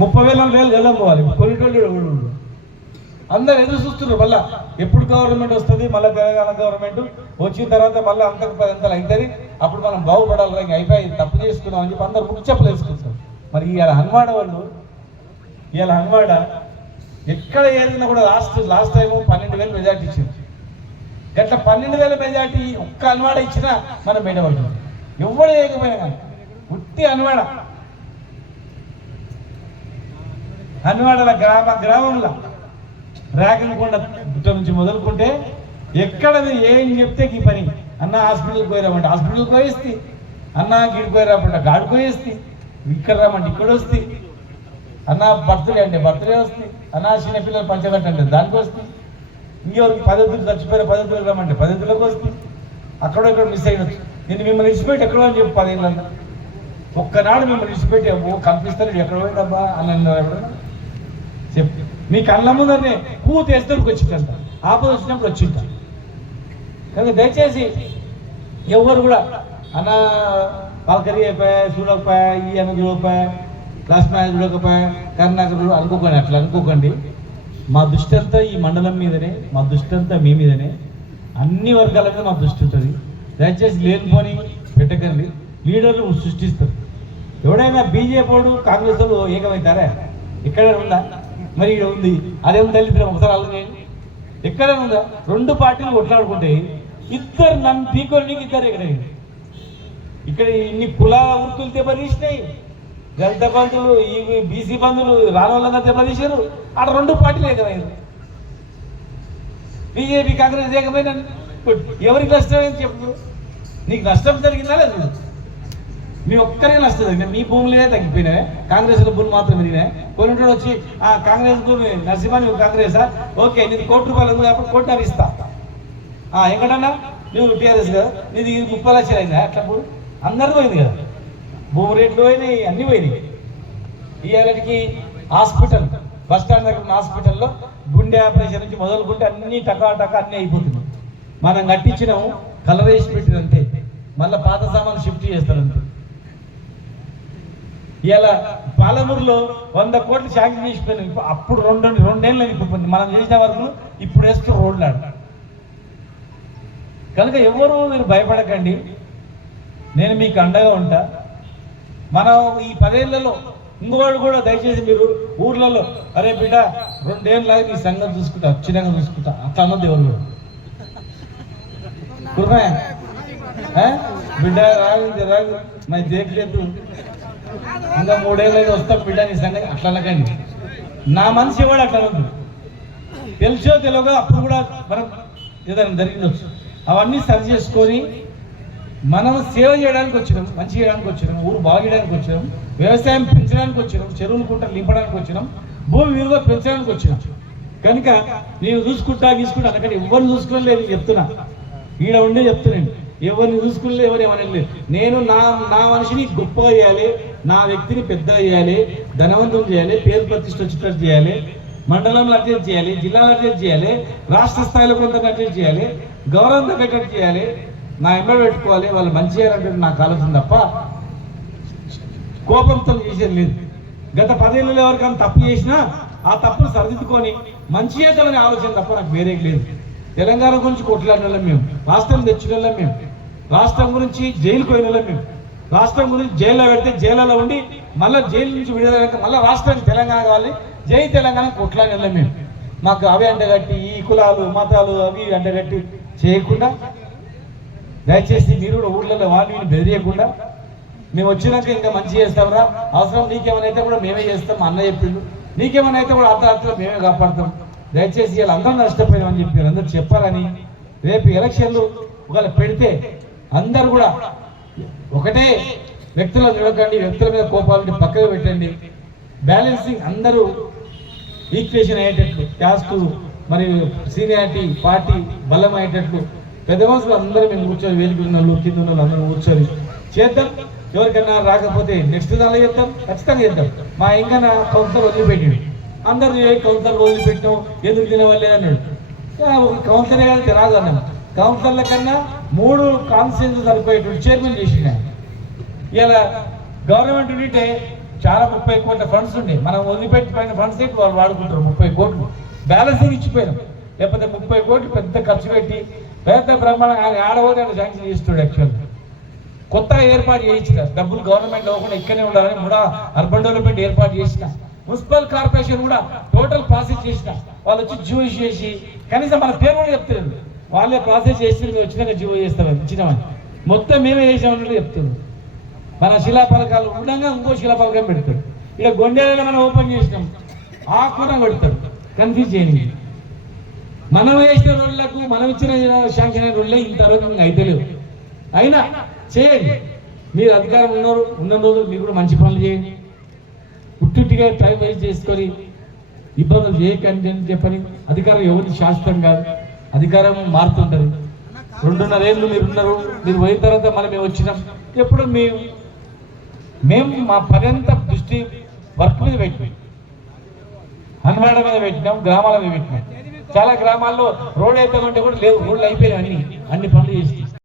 ముప్పై వేల వేలు గెలం పోవాలి కొనేటోళ్ళు ఎవడు అందరు ఎదురు చూస్తున్నారు మళ్ళా. ఎప్పుడు గవర్నమెంట్ వస్తుంది? మళ్ళీ తెలంగాణ గవర్నమెంట్ వచ్చిన తర్వాత మళ్ళీ అంతకు పదంతలు అవుతుంది అప్పుడు మనం బాగుపడాలి అయిపోయి తప్పు చేసుకున్నాం అని చెప్పి అందరు ముక్కు చెప్పలు వేసుకుంటారు. మరి ఇవాళ హన్వాడ వాళ్ళు ఇవాళ హన్వాడ ఎక్కడ ఏదైనా కూడా లాస్ట్ లాస్ట్ టైం పన్నెండు వేలు మెజార్టీ ఇచ్చింది గట్ల పన్నెండు వేల మెజార్టీ ఒక్క అన్వాడ ఇచ్చినా మనం బయట పడుతుంది ఎవడు వేయకపోయినా కానీ ఉట్టి హన్వాడ హన్వాడల గ్రామ గ్రామంలో రాగనకొండ గుట్ట నుంచి మొదలుకుంటే ఎక్కడ మీరు ఏం చెప్తే ఈ పని. అన్న హాస్పిటల్కి పోయిరామంటే హాస్పిటల్కి పోయిస్తే అన్న గిడికి పోయిరామంటే గాడికి పోయేస్తే ఇక్కడ రామంటే ఇక్కడ వస్తే అన్న బర్త్డే అంటే బర్త్డే వస్తే అన్న చిన్నపిల్లలు పంచగట్ట అంటే దానికి వస్తే ఇంకెవరికి పద్ధతులు చచ్చిపోయిన పద్ధతులు రమ్మంటే పద్ధతులకు వస్తే అక్కడో ఇక్కడ మిస్ అయినచ్చు నేను మిమ్మల్ని ఇచ్చిపెట్టి ఎక్కడో అని చెప్పి పదేళ్ళన్నా. ఒక్కనాడు మిమ్మల్ని ఇచ్చిపెట్టి కనిపిస్తాను కనిపిస్తారు ఎక్కడ పోయిందబ్బా అని అన్నారు ఎవడన్నా చెప్పు. మీ కళ్ళ ముందరనే పువ్వు తెస్తూరికి వచ్చిందంట. ఆపద వచ్చినప్పుడు వచ్చింట కనుక దయచేసి ఎవరు కూడా అన్న పాల్కరీ అయిపోయా చూడకపోయా ఈ అన్న చూడకపోయా క్లాస్ మ్యాచ్ చూడకపోయా కర్ణాకరుడు అనుకోకండి అట్లా అనుకోకండి. మా దృష్టి అంతా ఈ మండలం మీదనే మా దృష్టి అంతా మీ మీదనే. అన్ని వర్గాల మీద మా దృష్టి ఉంటుంది. దయచేసి లేనిపోని పెట్టకండి. లీడర్లు సృష్టిస్తారు. ఎవడైనా బీజేపీ వాడు కాంగ్రెస్ వాళ్ళు ఏకమవుతారా? ఇక్కడ ఉందా? మరి ఇక్కడ ఉంది. అదేమో తల్లి ఒకసారి ఆలోచన ఎక్కడ ఉందా? రెండు పార్టీలు కొట్లాడుకుంటే ఇద్దరు నన్ను పీకోనికి ఇద్దరు ఇక్కడ. ఇక్కడ ఇన్ని కులాల వృత్తులు దెబ్బతీసినాయి. దళిత బంధువులు ఈ బీసీ బంధువులు రానోళ్ళంగా దెబ్బతీశారు. అక్కడ రెండు పార్టీలు ఏకమైంది బీజేపీ కాంగ్రెస్ ఏకమైన? ఎవరికి నష్టమైంది చెప్పు. నీకు నష్టం జరిగిందా లేదు? మీ ఒక్కరే నష్టం జరిగింది మీ భూములే తగ్గిపోయినాయి. కాంగ్రెస్ భూములు మాత్రం పెరిగినాయి. కొన్ని వచ్చి ఆ కాంగ్రెస్ భూమి నరసింహ నువ్వు కాంగ్రెసా ఓకే నీకు కోటి రూపాయలు ఉంది కాబట్టి కోటిన్నర ఇస్తా. ఆ ఎక్కడన్నా? నువ్వు టీఆర్ఎస్ కదా? నీది ఇది ముప్పై లక్షలు అయిందా? అట్లా అందరూ పోయింది కదా? భూమి రేట్లు పోయినాయి అన్నీ పోయినాయి. ఇవాళకి హాస్పిటల్ బస్ స్టాండ్ దగ్గర ఉన్న హాస్పిటల్లో గుండె ఆపరేషన్ నుంచి మొదలుకుంటే అన్ని టకా టకా అన్నీ అయిపోతుంది మనం కట్టించినాము కలర్ వేసి పెట్టినంతే మళ్ళీ పాత సామాన్లు షిఫ్ట్ చేస్తారు ఇలా పాలమూరులో వంద కోట్లు శాంక్షన్ చేసిపోయినాం ఇప్పుడు అప్పుడు రెండు రెండేళ్ళు అయిపోయింది మనం చేసిన వరకు ఇప్పుడు వేస్తూ రోడ్లు ఆడ. కనుక ఎవరు మీరు భయపడకండి. నేను మీకు అండగా ఉంటా. మనం ఈ పదేళ్ళలో ఇంకోవాడు కూడా దయచేసి మీరు ఊర్లలో అరే బిడ్డ రెండేళ్ళ నీ సంగతి చూసుకుంటా వచ్చినాక చూసుకుంటా. అట్లా అన్నది ఎవరు బిడ్డ రాగు రాగు మరి దేకలేదు ఇంకా మూడేళ్ళు వస్తాం బిడ్డ నీ సంగతి అట్లా కానీ. నా మనసు ఇవాడు అట్లా తెలుసో తెలియక అప్పుడు కూడా మనం ఏదైనా జరిగిందొచ్చు అవన్నీ సరి చేసుకొని మనం సేవ చేయడానికి వచ్చినాం మంచి చేయడానికి వచ్చినాం ఊరు బాగు చేయడానికి వచ్చినాం వ్యవసాయం పెంచడానికి వచ్చినాం చెరువులు కుంటలు నింపడానికి వచ్చినాం భూమి విలువ పెంచడానికి వచ్చినాం. కనుక నేను చూసుకుంటా గీసుకుంటా అనకంటే ఎవ్వరు చూసుకోలేదు చెప్తున్నా. ఈడ ఉండే చెప్తున్నాను ఎవరిని చూసుకుని ఎవరు ఏమనలేదు నేను నా నా మనిషిని గొప్పగా చేయాలి నా వ్యక్తిని పెద్దగా చేయాలి ధనవంతం చేయాలి పేరు ప్రతిష్ట వచ్చేటట్టు చేయాలి మండలంలో అటెండ్ చేయాలి జిల్లాలో అటెండ్ చేయాలి రాష్ట్ర స్థాయిలో కొంత అటెండ్ చేయాలి గౌరవం తగ్గేటట్టు చేయాలి నా ఎంబడి పెట్టుకోవాలి వాళ్ళు మంచి చేయాలంటే నాకు ఆలోచన తప్ప కోపంతో చేసేది లేదు. గత పదేళ్ళలో ఎవరికైనా తప్పు చేసినా ఆ తప్పును సరిదిద్దుకొని మంచి చేద్దామనే ఆలోచన తప్ప నాకు వేరే లేదు. తెలంగాణ గురించి కొట్లాడిన మేము రాష్ట్రం తెచ్చిన మేము. రాష్ట్రం గురించి జైలుకు పోయిన మేము. రాష్ట్రం గురించి జైల్లో పెడితే జైల్లో ఉండి మళ్ళీ జైలు నుంచి విడుదలయ్యాక మళ్ళీ రాష్ట్రానికి తెలంగాణ కావాలి. జై తెలంగాణ కొట్లా వెళ్ళాం మేము. మాకు అవి అంటగట్టి ఈ కులాలు మతాలు అవి అండగట్టి అంటగట్టి చేయకుండా దయచేసి మీరు కూడా ఊళ్ళలో వాళ్ళని బెదిరియకుండా మేము వచ్చినాక ఇంకా మంచి చేస్తాంరా అవసరం నీకేమైనా అయితే కూడా మేమే చేస్తాం మా అన్న చెప్పిండు. నీకేమైనా అయితే కూడా అర్ధరాత్రిలో మేమే కాపాడతాం. దయచేసి వీళ్ళు అందరూ నష్టపోయామని చెప్పి అందరూ చెప్పాలని రేపు ఎలక్షన్లు ఒకవేళ పెడితే అందరు కూడా ఒకటే వ్యక్తులు చూడకండి వ్యక్తుల మీద కోపాలని పక్కకు పెట్టండి. బ్యాలెన్సింగ్ అందరూ ఈక్వేషన్ అయ్యేటట్లు క్యాస్ట్ మరియు సీనియారిటీ పార్టీ బలం అయ్యేటట్లు. పెద్ద మనుషులు అందరూ మేము కూర్చొని వేలికి ఉన్న వాళ్ళు కింద ఉన్న వాళ్ళు అందరూ కూర్చొని చేద్దాం. ఎవరికన్నా రాకపోతే నెక్స్ట్ దానిలో చేద్దాం. ఖచ్చితంగా చేద్దాం. మా ఇంకా కౌన్సిలర్ వదిలిపెట్టి అందరూ ఏ కౌన్సిలర్ వదిలిపెట్టాం ఎందుకు తినవాళ్ళే అన్నాడు. ఆ, ఒక కౌన్సిలరే రాదు అన్నాం కౌన్సిలర్ల కన్నా మూడు కాన్స్టిట్యూన్స్ సరిపోయేటువంటి చైర్మన్ చేసిన ఇలా గవర్నమెంట్ ఉంటే చాలా ముప్పై కోట్ల ఫండ్స్ ఉండే. మనం వదిలిపెట్టిపోయిన ఫండ్స్ ఇప్పుడు వాళ్ళు వాడుకుంటారు ముప్పై కోట్లు. బ్యాలెన్సింగ్ ఇచ్చిపోయినాం. లేకపోతే ముప్పై కోట్లు పెద్ద ఖర్చు పెట్టి పెద్ద బ్రహ్మాండంగా ఆయన ఆడబోతే ఆయన శాంక్షన్ చేస్తున్నాడు యాక్చువల్గా కొత్త ఏర్పాటు చేయించిన. డబ్బులు గవర్నమెంట్ అవ్వకుండా ఇక్కడే ఉండాలని కూడా అర్బన్ డెవలప్మెంట్ ఏర్పాటు చేసిన. మున్సిపల్ కార్పొరేషన్ కూడా టోటల్ ప్రాసెస్ చేసిన. వాళ్ళు వచ్చి జ్యూస్ చేసి కనీసం మన పేరు కూడా చెప్తారు వాళ్ళే ప్రాసెస్ చేసి మేము వచ్చినాక జియో చేస్తామని ఇచ్చినామని మొత్తం మేమే చేసామన్నట్టు చెప్తున్నారు. మన శిలాఫలకాలు ఉండగా ఇంకో శిలాఫలకం పెడతాడు ఇక్కడ గొండెలలో మనం ఓపెన్ చేసినాం ఆ కూర పెడతాడు కన్ఫ్యూజ్ చేయండి మనం వేసిన రోడ్లకు మనం ఇచ్చిన శాంక్షన్ అయిన రోడ్లే ఇంతవరకు ఇంకా అయితలేవు. అయినా చేయండి. మీరు అధికారం ఉన్నారు ఉన్న రోజు మీరు కూడా మంచి పనులు చేయండి. ఉట్టుట్టిగా టైం వేస్ట్ చేసుకొని ఇబ్బందులు చేయకండి అని చెప్పని అధికారం ఎవరిని శాశ్వతం కాదు. అధికారం మారుతుంటది. రెండున్నర ఏళ్ళు మీరు ఉన్నారు మీరు పోయిన తర్వాత మళ్ళీ మేము వచ్చినాం. ఎప్పుడు మేము మేము మా పని దృష్టి వర్క్ మీద పెట్టినాం. హన్వాడ మీద పెట్టినాం గ్రామాల మీద పెట్టినాం. చాలా గ్రామాల్లో రోడ్ వేద్దామంటే కూడా లేదు రోడ్లు అయిపోయాయి అన్ని. అన్ని పనులు చేసి